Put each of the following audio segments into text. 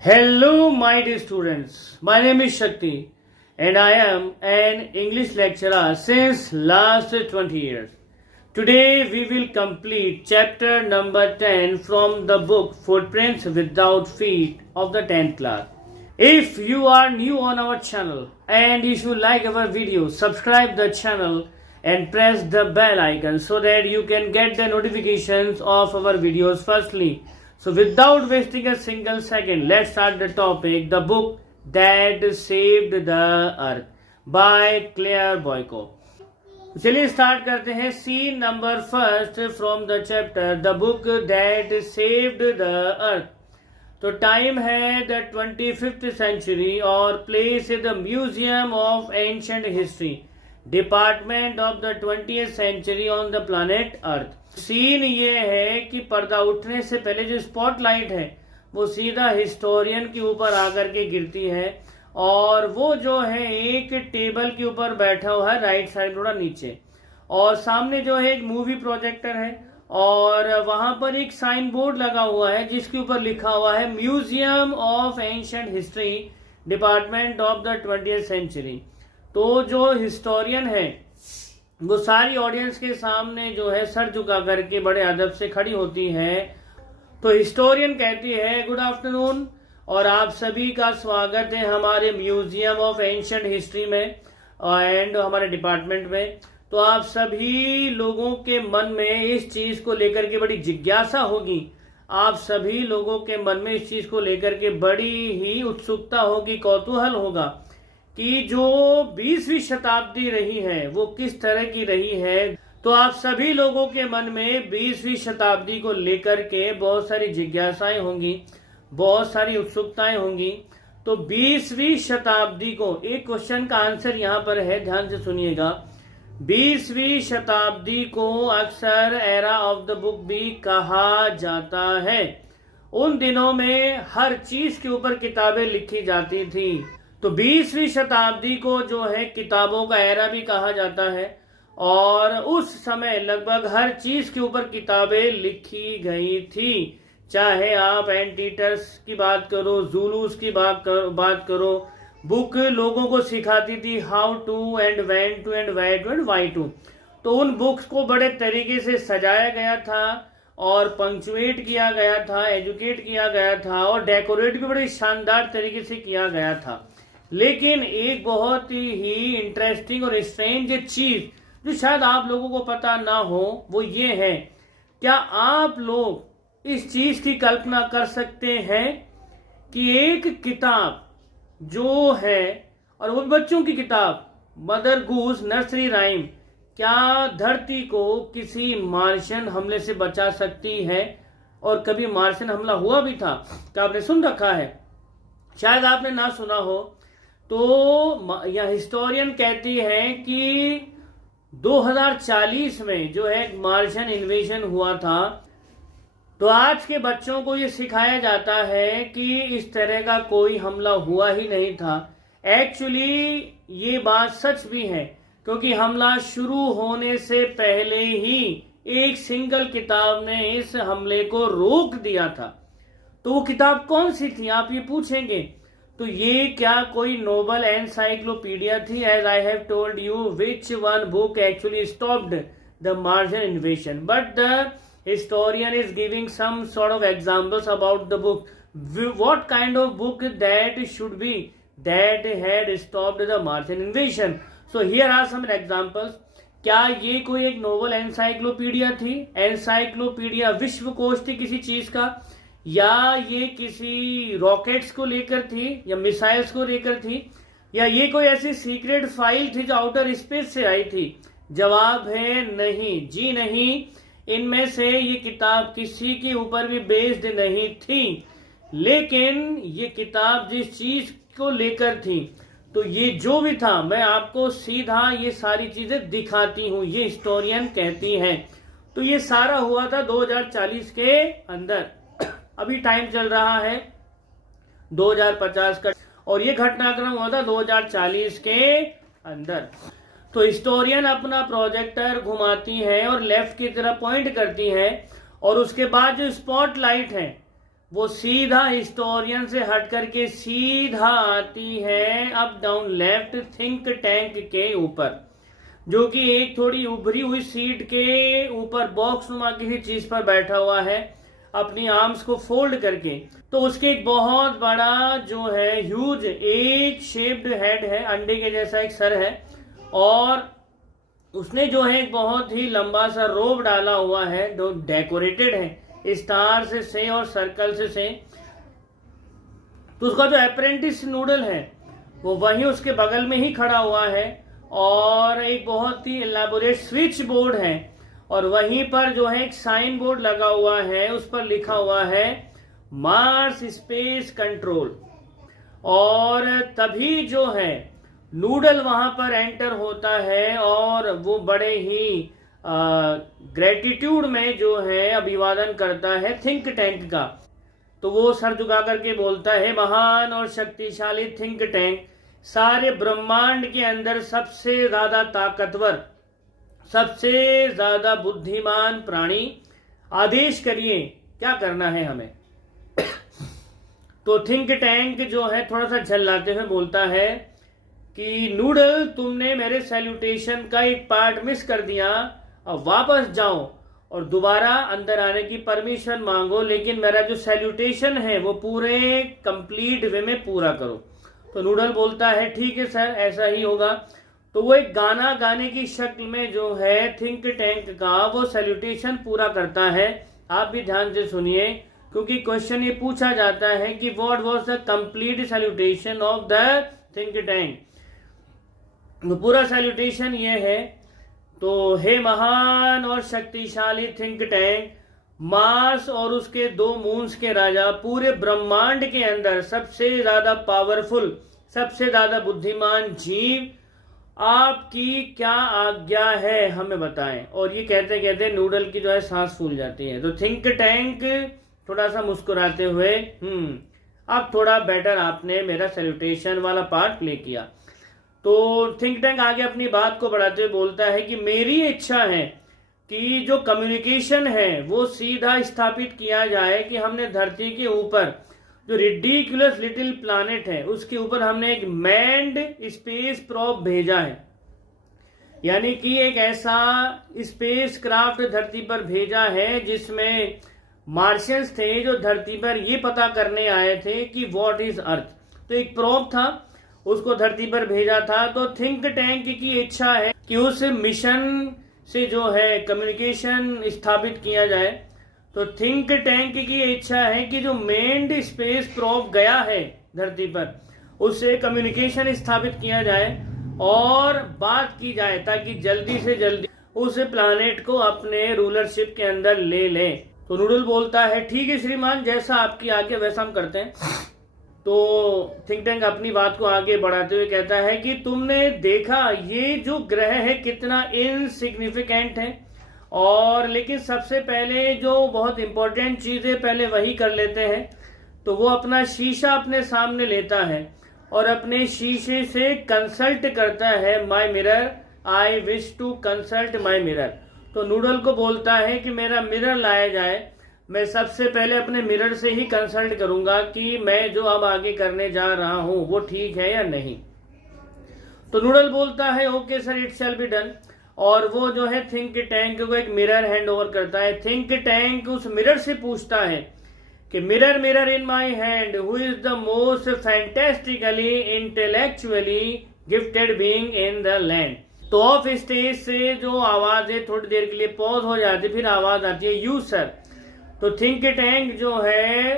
Hello, my dear students. My name is Shakti, and I am an English lecturer since last 20 years. Today, we will complete chapter number 10 from the book Footprints Without Feet of the 10th class. If you are new on our channel and if you like our video, subscribe the channel and press the bell icon so that you can get the notifications of our videos firstly. So without wasting a single second, let's start the topic, the book that saved the earth by Claire Boyko. चलिए start करते हैं. Scene number first from the chapter the book that saved the earth. तो time है the 25th century और place the museum of ancient history, department of the 20th century on the planet earth. Scene ये है कि पर्दा उठने से पहले जो स्पॉटलाइट है वो सीधा हिस्टोरियन के ऊपर आकर के गिरती है और वो जो है एक टेबल के ऊपर बैठा हुआ है राइट साइड थोड़ा नीचे, और सामने जो है एक मूवी प्रोजेक्टर है और वहां पर एक साइन बोर्ड लगा हुआ है जिसके ऊपर लिखा हुआ है museum of ancient history, department of the 20th century. तो जो हिस्टोरियन है वो सारी ऑडियंस के सामने जो है सर झुका करके बड़े अदब से खड़ी होती है. तो हिस्टोरियन कहती है गुड आफ्टरनून और आप सभी का स्वागत है हमारे म्यूजियम ऑफ एंशिएंट हिस्ट्री में एंड हमारे डिपार्टमेंट में. तो आप सभी लोगों के मन में इस चीज को लेकर के बड़ी जिज्ञासा होगी, आप सभी लोगों के मन में इस चीज को लेकर के बड़ी ही उत्सुकता होगी, कौतूहल होगा कि जो 20वीं शताब्दी रही है वो किस तरह की रही है. तो आप सभी लोगों के मन में 20वीं शताब्दी को लेकर के बहुत सारी जिज्ञासाएं होंगी, बहुत सारी उत्सुकताएं होंगी. तो 20वीं शताब्दी को, एक क्वेश्चन का आंसर यहाँ पर है, ध्यान से सुनिएगा. 20वीं शताब्दी को अक्सर एरा ऑफ द बुक भी कहा जाता है. उन दिनों में हर चीज के ऊपर किताबें लिखी जाती थी. तो 20वीं शताब्दी को जो है किताबों का एरा भी कहा जाता है और उस समय लगभग हर चीज के ऊपर किताबें लिखी गई थी. चाहे आप एंटीटर्स की बात करो, जूलूस की बात करो. बुक लोगों को सिखाती थी how to and when to and where to and why to. तो उन बुक्स को बड़े तरीके से सजाया गया था और पंक्चुएट किया गया था, एजुकेट किया गया था और डेकोरेट भी बड़े शानदार तरीके से किया गया था. लेकिन एक बहुत ही इंटरेस्टिंग और स्ट्रेंज चीज जो शायद आप लोगों को पता ना हो वो ये है, क्या आप लोग इस चीज की कल्पना कर सकते हैं कि एक किताब जो है, और वो बच्चों की किताब मदर गूस नर्सरी राइम, क्या धरती को किसी मार्शियन हमले से बचा सकती है? और कभी मार्शियन हमला हुआ भी था? क्या आपने सुन रखा है? शायद आपने ना सुना हो. तो यह हिस्टोरियन कहती है कि 2040 में जो है मार्शियन इन्वेजन हुआ था. तो आज के बच्चों को ये सिखाया जाता है कि इस तरह का कोई हमला हुआ ही नहीं था. एक्चुअली ये बात सच भी है क्योंकि हमला शुरू होने से पहले ही एक सिंगल किताब ने इस हमले को रोक दिया था. तो वो किताब कौन सी थी आप ये पूछेंगे. तो ये क्या कोई नोबल एनसाइक्लोपीडिया थी? As I have told you which one book actually stopped the Martian invasion, but the historian is giving some sort of examples about the book. What kind of book that should be that had stopped the Martian invasion? So here are some examples. क्या ये कोई एक Nobel encyclopedia थी? Encyclopedia विश्वकोश थी किसी चीज का, या ये किसी रॉकेट्स को लेकर थी या मिसाइल्स को लेकर थी, या ये कोई ऐसी सीक्रेट फाइल थी जो आउटर स्पेस से आई थी? जवाब है नहीं, जी नहीं. इनमें से ये किताब किसी के ऊपर भी बेस्ड नहीं थी. लेकिन ये किताब जिस चीज को लेकर थी, तो ये जो भी था मैं आपको सीधा ये सारी चीजें दिखाती हूं, ये हिस्टोरियन कहती है. तो ये सारा हुआ था 2040 के अंदर. अभी टाइम चल रहा है 2050 का और ये घटनाक्रम हुआ था 2040 के अंदर. तो हिस्टोरियन अपना प्रोजेक्टर घुमाती है और लेफ्ट की तरफ पॉइंट करती है और उसके बाद जो स्पॉटलाइट है वो सीधा हिस्टोरियन से हट करके सीधा आती है up down left think tank के ऊपर, जो कि एक थोड़ी उभरी हुई सीट के ऊपर बॉक्स नुमा किसी चीज पर बैठा हुआ है अपनी आर्म्स को फोल्ड करके। तो उसके एक बहुत बड़ा जो है ह्यूज एग शेप्ड हेड है, अंडे के जैसा एक सर है, और उसने जो है एक बहुत ही लंबा सा रोब डाला हुआ है जो डेकोरेटेड है स्टार से और सर्कल से। तो उसका जो अप्रेंटिस नूडल है वो वहीं उसके बगल में ही खड़ा हुआ है, और एक बहुत ही एलाबोरेट स्विच बोर्ड है, और वहीं पर जो है एक साइन बोर्ड लगा हुआ है, उस पर लिखा हुआ है मार्स स्पेस कंट्रोल। और तभी जो है नूडल वहां पर एंटर होता है और वो बड़े ही ग्रेटिट्यूड में जो है अभिवादन करता है थिंक टैंक का। तो वो सर झुका करके बोलता है, महान और शक्तिशाली थिंक टैंक, सारे ब्रह्मांड के अंदर सबसे ज्यादा ताकतवर, सबसे ज्यादा बुद्धिमान प्राणी, आदेश करिए क्या करना है हमें। तो थिंक टैंक जो है थोड़ा सा झल्लाते हुए बोलता है कि नूडल, तुमने मेरे सैल्यूटेशन का एक पार्ट मिस कर दिया, अब वापस जाओ और दोबारा अंदर आने की परमिशन मांगो, लेकिन मेरा जो सैल्यूटेशन है वो पूरे कंप्लीट वे में पूरा करो। तो नूडल बोलता है ठीक है सर, ऐसा ही होगा। तो वो एक गाना गाने की शक्ल में जो है थिंक टैंक का वो सैल्यूटेशन पूरा करता है। आप भी ध्यान से सुनिए, क्योंकि क्वेश्चन ये पूछा जाता है कि what was the complete salutation of the think tank. तो पूरा सैल्यूटेशन ये है, तो हे महान और शक्तिशाली थिंक टैंक, मार्स और उसके 2 मून्स के राजा, पूरे ब्रह्मांड के अंदर सबसे ज्यादा पावरफुल, सबसे ज्यादा बुद्धिमान जीव, आपकी क्या आज्ञा है हमें बताएं। और ये कहते कहते नूडल की जो है सांस फूल जाती है। तो थिंक टैंक थोड़ा सा मुस्कुराते हुए, अब थोड़ा बेटर आपने मेरा सैल्यूटेशन वाला पार्ट प्ले किया। तो थिंक टैंक आगे अपनी बात को बढ़ाते हुए बोलता है कि मेरी इच्छा है कि जो कम्युनिकेशन है वो सीधा स्थापित किया जाए, कि हमने धरती के ऊपर जो रिडिकुलस लिटिल प्लैनेट है उसके ऊपर हमने एक मैन्ड स्पेस प्रोब भेजा है, यानी कि एक ऐसा स्पेस क्राफ्ट धरती पर भेजा है जिसमें मार्शियंस थे जो धरती पर ये पता करने आए थे कि व्हाट इज अर्थ। तो एक प्रोब था, उसको धरती पर भेजा था। तो थिंक टैंक की इच्छा है कि उस मिशन से जो है कम्युनिकेशन स्थापित किया जाए। तो थिंक टैंक की इच्छा है कि जो मेन्ड स्पेस प्रोब गया है धरती पर, उससे कम्युनिकेशन स्थापित किया जाए और बात की जाए, ताकि जल्दी से जल्दी उस प्लैनेट को अपने रूलरशिप के अंदर ले लें। तो नूडल बोलता है ठीक है श्रीमान, जैसा आपकी आज्ञा वैसा हम करते हैं। तो थिंक टैंक अपनी बात को आगे बढ़ाते हुए कहता है कि तुमने देखा ये जो ग्रह है कितना इनसिग्निफिकेंट है, और लेकिन सबसे पहले जो बहुत इंपॉर्टेंट चीज है पहले वही कर लेते हैं। तो वो अपना शीशा अपने सामने लेता है और अपने शीशे से कंसल्ट करता है, my mirror, I wish to consult my mirror. तो नूडल को बोलता है कि मेरा मिरर लाया जाए, मैं सबसे पहले अपने मिरर से ही कंसल्ट करूंगा कि मैं जो अब आगे करने जा रहा हूं वो ठीक है या नहीं। तो नूडल बोलता है okay sir, it shall be done, और वो जो है थिंक टैंक को एक मिरर हैंड ओवर करता है। थिंक टैंक उस मिरर से पूछता है कि mirror mirror in my hand, who is the most fantastically intellectually gifted being in the land. तो ऑफ स्टेज से जो आवाज है थोड़ी देर के लिए पॉज हो जाती, फिर आवाज आती है यू सर। तो थिंक टैंक जो है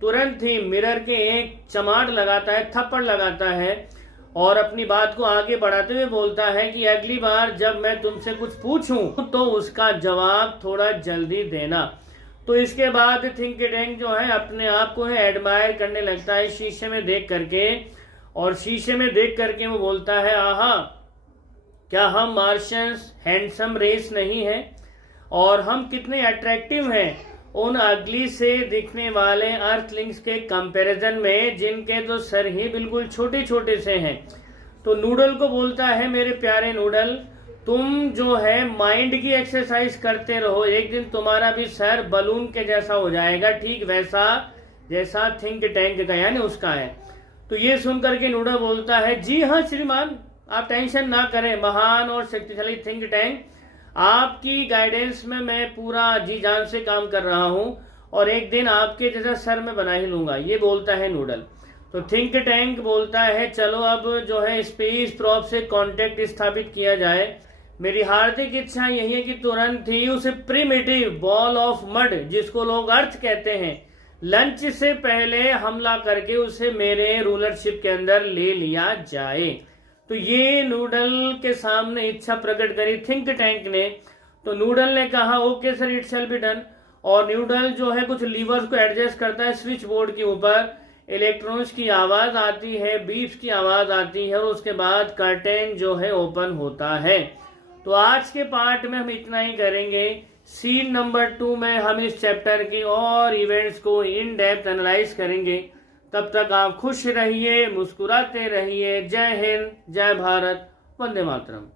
तुरंत ही मिरर के एक चमाट लगाता है, थप्पड़ लगाता है, और अपनी बात को आगे बढ़ाते हुए बोलता है कि अगली बार जब मैं तुमसे कुछ पूछूं तो उसका जवाब थोड़ा जल्दी देना। तो इसके बाद थिंक टैंक जो है अपने आप को है एडमायर करने लगता है शीशे में देख करके, और शीशे में देख करके वो बोलता है आहा, क्या हम मार्शियंस हैंडसम रेस नहीं है, और हम कितने अट्रैक्टिव हैं उन अगली से दिखने वाले अर्थलिंग्स के कंपैरिजन में, जिनके तो सर ही बिल्कुल छोटे छोटे से हैं। तो नूडल को बोलता है मेरे प्यारे नूडल, तुम जो है माइंड की एक्सरसाइज करते रहो, एक दिन तुम्हारा भी सर बलून के जैसा हो जाएगा, ठीक वैसा जैसा थिंक टैंक का यानी उसका है। तो ये सुनकर के नूडल बोलता है, जी हाँ श्रीमान, आप टेंशन ना करें, महान और शक्तिशाली थिंक टैंक, आपकी गाइडेंस में मैं पूरा जी जान से काम कर रहा हूँ और एक दिन आपके जैसा सर में बना ही लूंगा, ये बोलता है नूडल। तो थिंक टैंक बोलता है, चलो अब जो है स्पेस प्रोब से कांटेक्ट स्थापित किया जाए। मेरी हार्दिक इच्छा यही है कि तुरंत ही उसे प्रिमिटिव बॉल ऑफ मड, जिसको लोग अर्थ कहते हैं, लंच से पहले हमला करके उसे मेरे रूलरशिप के अंदर ले लिया जाए। तो ये नूडल के सामने इच्छा प्रकट करी थिंक टैंक ने। तो नूडल ने कहा, okay sir, it shall be done. और नूडल जो है कुछ लीवर्स को एडजस्ट करता है स्विच बोर्ड के ऊपर, इलेक्ट्रॉन्स की आवाज आती है, बीप्स की आवाज आती है और उसके बाद कर्टेन जो है ओपन होता है। तो आज के पार्ट में हम इतना ही करेंगे। सीन नंबर 2 में हम इस चैप्टर की और इवेंट्स को इन डेप्थ एनालाइज करेंगे। तब तक आप खुश रहिए, मुस्कुराते रहिए। जय हिंद, जय भारत, वंदे मातरम।